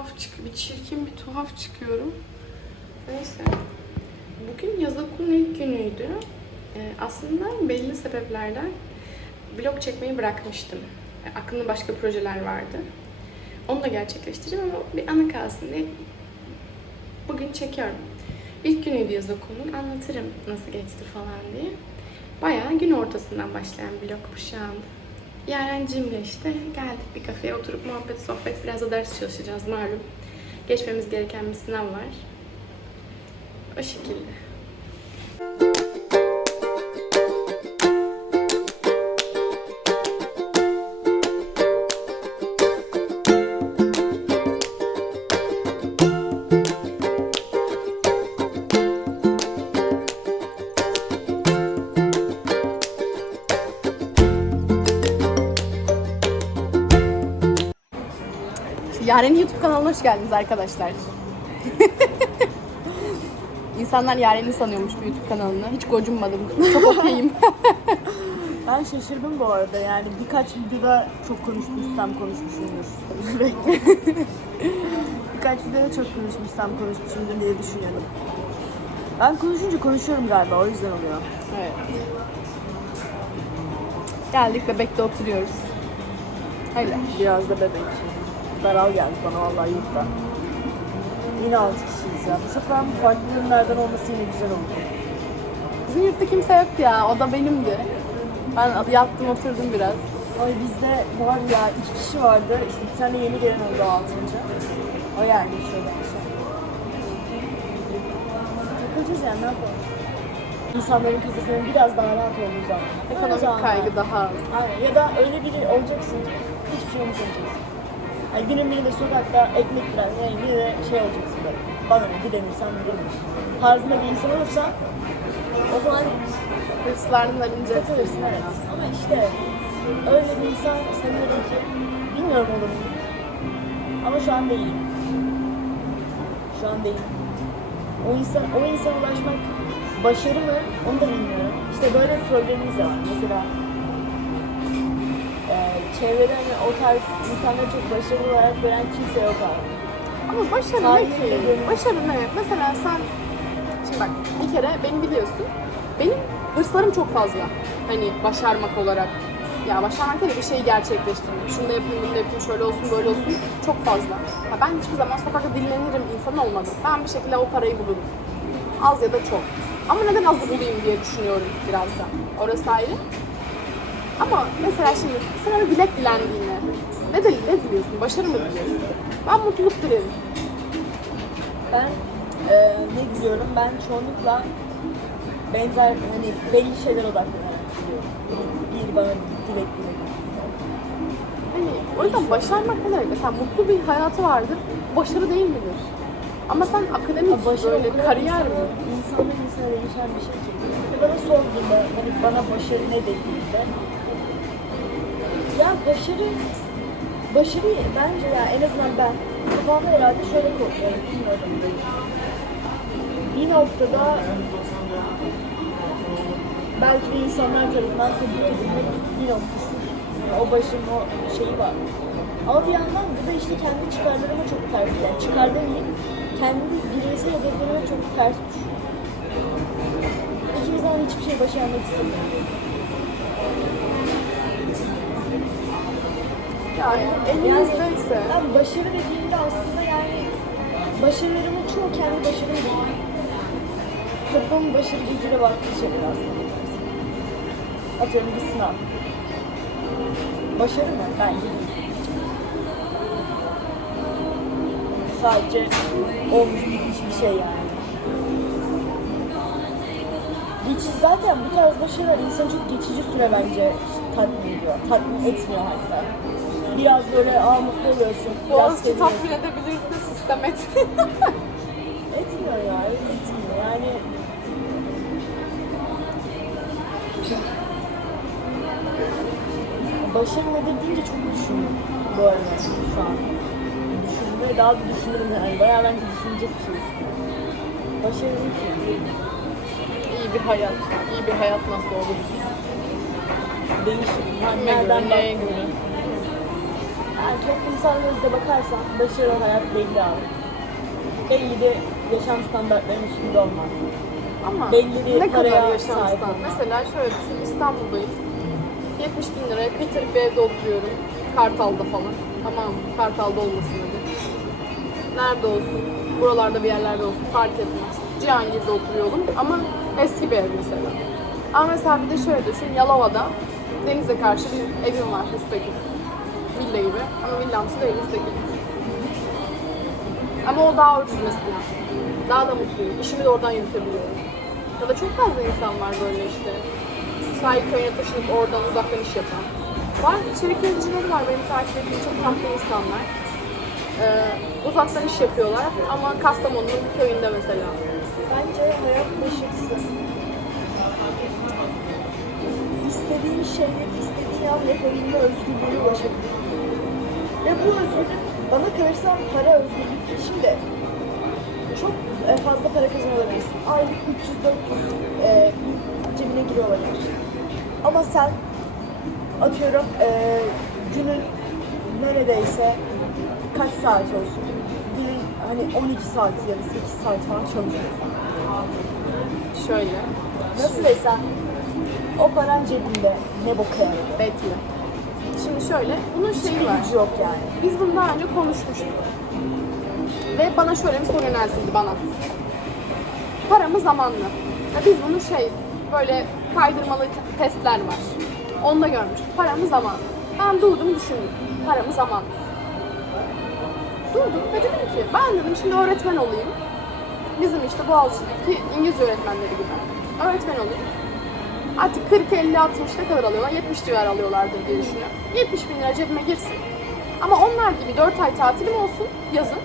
tuhaf çık, bir çirkin, bir tuhaf çıkıyorum. Neyse. Bugün yaz okulunun ilk günüydü. Ee, aslında belli sebeplerden vlog çekmeyi bırakmıştım. Yani aklımda başka projeler vardı. Onu da gerçekleştireceğim ama bir anı kalsın diye bugün çekiyorum. İlk günüydü yaz okulunun. Anlatırım nasıl geçti falan diye. Bayağı gün ortasından başlayan bir vlog bu şu anda. Yarencimle işte geldik bir kafeye oturup muhabbet sohbet biraz da ders çalışacağız malum. Geçmemiz gereken bir sınav var. O şekilde. Yaren'in YouTube kanalına hoş geldiniz arkadaşlar. İnsanlar Yaren'i sanıyormuş bu YouTube kanalını. Hiç gocunmadım. Çok okeyim. Ben şaşırdım bu arada yani birkaç videoda çok konuşmuşsam konuşmuşumdur. birkaç videoda çok konuşmuşsam konuşmuşumdur diye düşünüyorum. Ben konuşunca konuşuyorum galiba o yüzden oluyor. evet. Geldik bebekte oturuyoruz. Öyle. Biraz da bebek. Daral geldi bana vallahi yurtta. Yine 6 kişiyiz ya. Bu sefer bu farklı ürünlerden olması yine güzel oldu. Bizim yurtta kimse yoktu ya. O da benimdi. Ben yattım oturdum biraz. Ay bizde var ya iki kişi vardı. İşte bir tane yeni gelen oldu altıncı. O yani şöyle bir şey. Yani ne yapalım. İnsanların kafasının biraz daha rahat olduğu zaman. Ekonomik kaygı daha az. Aynen. Ya da öyle biri olacaksın. Hiçbir şey olmayacaksın. Yani günün birinde sokakta ekmek yani yine de şey olacaksın böyle. Bana ne giden insan gidemiş. Tarzında bir insan olursa o zaman Hırslarının alınca Katılırsın evet. Ama işte öyle bir insan sanıyorum ki bilmiyorum olur mu? Ama şu an değilim. Şu an değilim. O insan o insana ulaşmak başarı mı? Onu da bilmiyorum. İşte böyle bir problemimiz de var. Mesela e, çevrede hani o tarz insanları çok başarılı olarak gören kimse yok abi. Ama başarı ne ki? Başarı ne? Mesela sen, şimdi bak bir kere beni biliyorsun. Benim hırslarım çok fazla. Hani başarmak olarak. Ya başarmak değil de bir şeyi gerçekleştirmek. Şunu da yapayım, bunu da yapayım, şöyle olsun, böyle olsun. Çok fazla. Ya ben hiçbir zaman sokakta dinlenirim insan olmadım. Ben bir şekilde o parayı bulurum. Az ya da çok. Ama neden azı bulayım diye düşünüyorum biraz da. Orası ayrı. Ama mesela şimdi sen öyle dilek dilendiğinde ne, de, ne diliyorsun? Başarı mı diliyorsun? Ben mutluluk dilerim. Ben e, ne diliyorum? Ben çoğunlukla benzer hani belli şeyler odaklanarak diliyorum. Bir bana dilek dilek. Hani o yüzden başarmak ne demek? Mesela mutlu bir hayatı vardır. Başarı değil midir? Ama sen akademik Başarı böyle kariyer mi? İnsandan insana değişen bir şey ki. Bana sorduğunda, hani bana başarı ne dediğinde ya başarı başarı bence ya en azından ben kafamda herhalde şöyle kodluyorum bilmiyorum. Bir noktada belki insanlar tarafından kabul edilmek bir noktası. O başın o şeyi var. Ama bir yandan bu da işte kendi çıkarlarıma çok ters. Yani çıkar demeyeyim, kendi bireysel hedeflerime çok ters düşüyor. İkimiz de hani hiçbir şey başarmak istemiyoruz. Yani elinizdeyse. Yani başarı dediğimde aslında yani başarılarımın çoğu kendi başarım değil. Toplumun başarı gözüyle baktığı şeyler aslında. Atıyorum bir sınav. Başarı mı? Bence değil. Sadece olmuş bitmiş bir şey yani. Geçici zaten bu tarz başarılar insan çok geçici süre bence tatmin ediyor. Tatmin etmiyor hatta. Biraz böyle aa mutlu oluyorsun. Boğaziçi tatmin edebilir de sistem et. Etmiyor ya, etmiyor. Yani başarı nedir deyince çok düşündüm bu arada şu an. Düşündüm ve daha da düşünürüm yani. Bayağı bence düşünecek bir şey. Başarı ne iyi bir hayat. İyi bir hayat nasıl olur? Değişir. Göre, nereden neye göre? Yani toplumsal gözle bakarsan başarılı hayat belli abi. Belli de yaşam standartlarının üstünde olmak. Ama Belli bir ne kadar paraya yaşam sahip stand- olmak. Mesela şöyle düşün, İstanbul'dayım. 70 bin liraya kıytırık bir evde oturuyorum. Kartal'da falan. Tamam mı? Kartal'da olmasın hadi. Nerede olsun? Buralarda bir yerlerde olsun. Fark etmez. Cihangir'de oturuyorum ama eski bir ev mesela. Ama mesela bir de şöyle düşün. Yalova'da denize karşı bir evim var müstakil. Villa gibi. Ama villamsı değil müstakil. Ama o daha ucuz mesela. Daha da mutluyum. İşimi de oradan yürütebiliyorum. Ya da çok fazla insan var böyle işte. Sahil köyüne taşınıp oradan uzaktan iş yapan. Var, içerik yöneticileri var benim takip ettiğim çok tatlı insanlar. Ee, uzaktan iş yapıyorlar ama Kastamonu'nun bir köyünde mesela. Bence hayat başarısı. İstediğin şeyleri istediğin an yapabilme özgürlüğüne ulaşabilir. Ve bu özgürlük bana kalırsa para özgürlük. Şimdi çok e, fazla para kazanabilirsin. Aylık 300-400 e, cebine giriyor olabilir. Ama sen atıyorum e, günün neredeyse kaç saat olsun? Günün hani 12 saat ya da 8 saat falan çalışıyorsun. Şöyle, Nasıl desem o paran cebinde ne boka yaradı. bekle. Şimdi şöyle, bunun şeyi var. Yok yani. Biz bunu daha önce konuşmuştuk. Ve bana şöyle bir soru yöneltildi bana. Para mı zaman mı? Ya biz bunu şey, böyle kaydırmalı testler var. Onda görmüştük. Para mı zaman mı? Ben durdum düşündüm. Para mı zaman mı? Durdum ve dedim ki ben dedim şimdi öğretmen olayım. Bizim işte Boğaziçi'deki İngilizce öğretmenleri gibi. Öğretmen olayım. Artık 40, 50, 60 ne kadar alıyorlar? 70 civar alıyorlardır diye düşünüyorum. 70 bin lira cebime girsin. Ama onlar gibi 4 ay tatilim olsun yazın.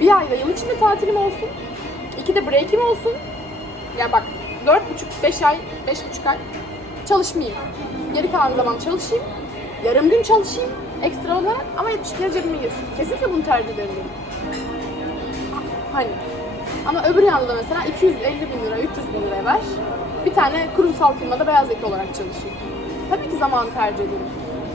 Bir ayda yıl içinde tatilim olsun. İki de break'im olsun. Ya bak 4,5-5 ay, 5,5 ay çalışmayayım. Geri kalan zaman çalışayım. Yarım gün çalışayım ekstra olarak ama 70 bin lira cebime girsin. Kesinlikle bunu tercih ederim. Hani. Ama öbür yanda da mesela 250 bin lira, 300 bin lira ver. Bir tane kurumsal firmada beyaz yaka olarak çalışayım. Tabii ki zamanı tercih ederim.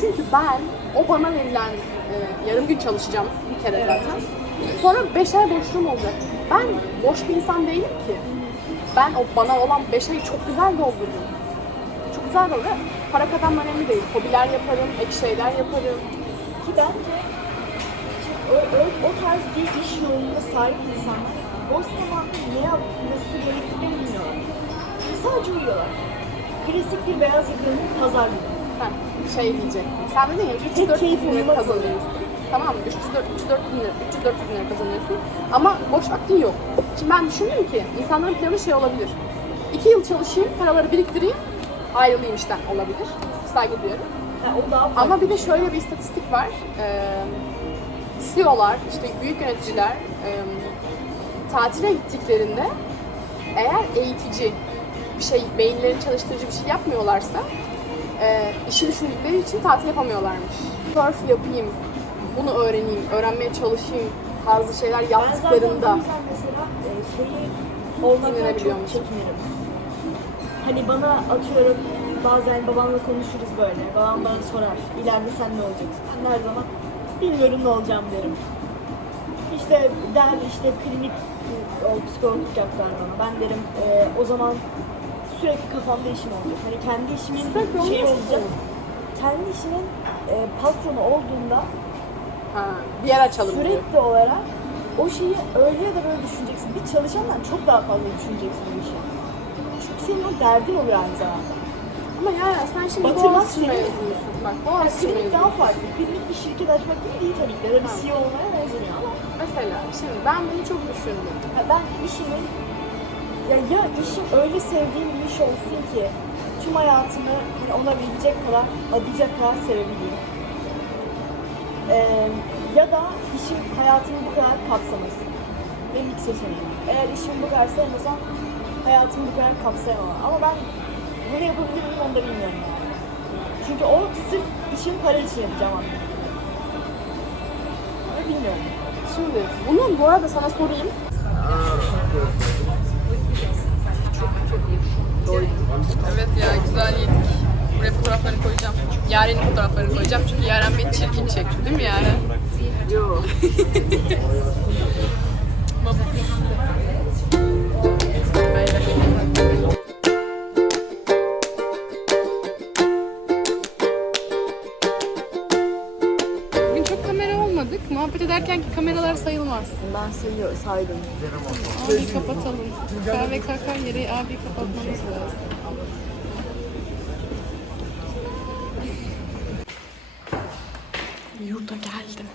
Çünkü ben o bana verilen e, yarım gün çalışacağım bir kere zaten. Sonra 5 ay boşluğum olacak. Ben boş bir insan değilim ki. Ben o bana olan 5 ayı çok güzel doldurdum. Çok güzel doldurdum. Para kazanmam önemli değil. Hobiler yaparım, ek şeyler yaparım. Ki bence o, o, o tarz bir iş yoğunluğuna sahip insanlar boş zamanda ne yapması gerektiğini bilmiyorlar. Sadece uyuyorlar. Klasik bir beyaz yakalının pazar günü. Ben şey diyecektim. Sen dedin ya 3 Tek 4 keyif bin lira kazanıyorsun. Tamam mı? 304 304 bin lira, 304 bin lira kazanıyorsun. Ama boş vaktin yok. Şimdi ben düşündüm ki insanların planı şey olabilir. 2 yıl çalışayım, paraları biriktireyim, ayrılayım işten olabilir. Saygı duyuyorum. Yani o daha farklı. Ama bir de şöyle bir istatistik var. Ee, CEO'lar, işte büyük yöneticiler e, tatile gittiklerinde eğer eğitici bir şey, beyinlerini çalıştırıcı bir şey yapmıyorlarsa e, işi düşündükleri için tatil yapamıyorlarmış. Surf yapayım, bunu öğreneyim, öğrenmeye çalışayım tarzı şeyler ben zaten yaptıklarında o yüzden mesela e, şeyi olmaktan Dinlenebiliyormuş. çok çekinirim. Hani bana atıyorum bazen babamla konuşuruz böyle. Babam bana sorar. İleride sen ne olacaksın? Ben de her zaman bilmiyorum ne olacağım derim. İşte der işte klinik o psikologluk yaptılar bana. Ben derim e, o zaman sürekli kafamda işim olacak. Hani kendi işimin olmaz olacak. Kendi işimin e, patronu olduğunda ha, bir yer açalım diyor. sürekli olarak o şeyi öyle ya da böyle düşüneceksin. Bir çalışandan çok daha fazla düşüneceksin bu işi. Çünkü senin o derdin olur aynı zamanda. Ama yani sen şimdi Boğaziçi mezunusun. Bak Boğaziçi Klinik daha mezunusun. farklı. Klinik bir şirket açmak gibi değil tabii ki. Ya da bir Ha. CEO olmaya benzemiyor ama Mesela şimdi ben bunu çok düşündüm. ya ben işimi ya, ya işim öyle sevdiğim bir iş olsun ki tüm hayatımı ona bilecek kadar, adayacak kadar sevebileyim. Ee, ya da işim hayatımı bu kadar kapsaması. Benim ilk seçeneğim. Eğer işim bu kadar sevmesem hayatımı bu kadar kapsayamam. Ama ben bunu yapabilir miyim onu da bilmiyorum yani. Çünkü o sırf işim para için yapacağım anlamı. Ama bilmiyorum. Şimdi bunu bu arada sana sorayım. Evet ya güzel yedik. buraya fotoğraflarını koyacağım. Yaren'in fotoğraflarını koyacağım çünkü Yaren beni çirkin çekti değil mi Yaren? Yok. olmadık. Muhabbet ederken ki kameralar sayılmaz. Ben sayıyor, saydım. Abi kapatalım. Kahve kalkar yere abi kapatmamız lazım. Yurda geldim.